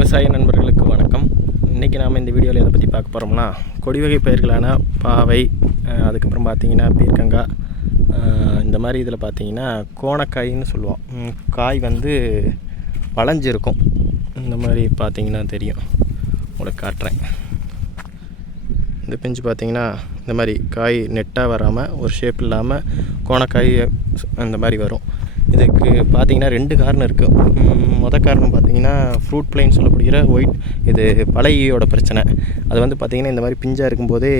விவசாய நண்பர்களுக்கு வணக்கம். இன்றைக்கி நாம் இந்த வீடியோவில் எதை பற்றி பார்க்க போகிறோம்னா, கொடி வகை பயிர்களான பாவை, அதுக்கப்புறம் பார்த்திங்கன்னா பீர்க்கங்காய், இந்த மாதிரி இதில் பார்த்திங்கன்னா கோணக்காயின்னு சொல்லுவோம். காய் வந்து வளைஞ்சிருக்கும். இந்த மாதிரி பார்த்திங்கன்னா தெரியும், உங்களுக்கு காட்டுறேன். இந்த பிஞ்சு பார்த்திங்கன்னா இந்த மாதிரி காய் நெட்டாக வராமல் ஒரு ஷேப் இல்லாமல் கோணக்காய் அந்த மாதிரி வரும். இதுக்கு பார்த்திங்கன்னா 2 காரணம் இருக்குது. மொதல் காரணம் பார்த்திங்கன்னா ஃப்ரூட் ஃப்ளைன்னு சொல்லப்படுகிற ஒயிட், இது பழையோட பிரச்சனை. அது வந்து பார்த்திங்கன்னா இந்த மாதிரி பிஞ்சாக இருக்கும்போதே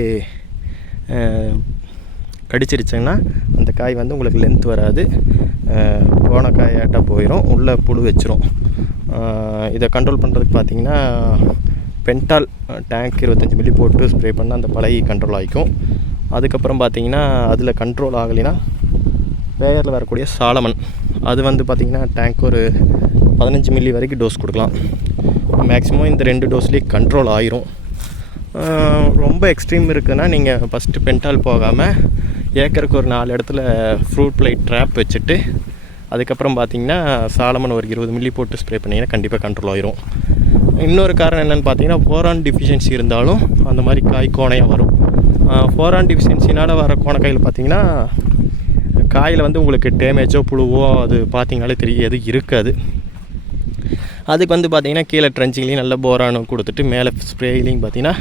கடிச்சிருச்சுன்னா அந்த காய் வந்து உங்களுக்கு லென்த் வராது, கோணக்காயாட்டாக போயிடும், உள்ளே புழு வச்சிரும். இதை கண்ட்ரோல் பண்ணுறதுக்கு பார்த்திங்கன்னா பென்டால் டேங்க் 25 மில்லி போட்டு ஸ்ப்ரே பண்ணால் அந்த பழைய கண்ட்ரோல் ஆகிக்கும். அதுக்கப்புறம் பார்த்திங்கன்னா அதில் கண்ட்ரோல் ஆகலைன்னா பேரில் வரக்கூடிய சாலமன், அது வந்து பார்த்திங்கன்னா டேங்க் ஒரு 15 மில்லி வரைக்கும் டோஸ் கொடுக்கலாம். மேக்ஸிமம் இந்த 2 டோஸ்லேயே கண்ட்ரோல் ஆயிரும். ரொம்ப எக்ஸ்ட்ரீம் இருக்குதுன்னா நீங்கள் ஃபஸ்ட்டு பென்டால் போகாமல் ஏக்கருக்கு ஒரு 4 இடத்துல ஃப்ரூட் ஃப்ளை ட்ராப் வச்சுட்டு அதுக்கப்புறம் பார்த்திங்கன்னா சாலமன் ஒரு 20 மில்லி போட்டு ஸ்ப்ரே பண்ணிங்கன்னா கண்டிப்பாக கண்ட்ரோல் ஆயிரும். இன்னொரு காரணம் என்னென்னு பார்த்தீங்கன்னா போரான் டிஃபிஷியன்சி இருந்தாலும் அந்த மாதிரி காய் கோணையாக வரும். போரான் டிஃபிஷியன்சினால் வர கோணக்காயில் பார்த்திங்கன்னா காயில் வந்து உங்களுக்கு டேமேஜோ புழுவோ அது பார்த்திங்கனாலே தெரியும், எது இருக்காது. அதுக்கு வந்து பார்த்திங்கன்னா கீழே ட்ரெஞ்சிங்லேயும் நல்ல போரானும் கொடுத்துட்டு மேலே ஸ்ப்ரேயிலையும் பார்த்திங்கன்னா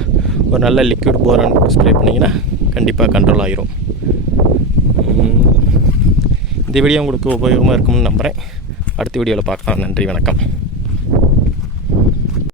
ஒரு நல்ல லிக்விட் போரான் ஸ்ப்ரே பண்ணிங்கன்னா கண்டிப்பாக கண்ட்ரோல் ஆகிரும். இந்த வீடியோ உங்களுக்கு உபயோகமாக இருக்கும்னு நம்புகிறேன். அடுத்த வீடியோவில் பார்க்கலாம். நன்றி, வணக்கம்.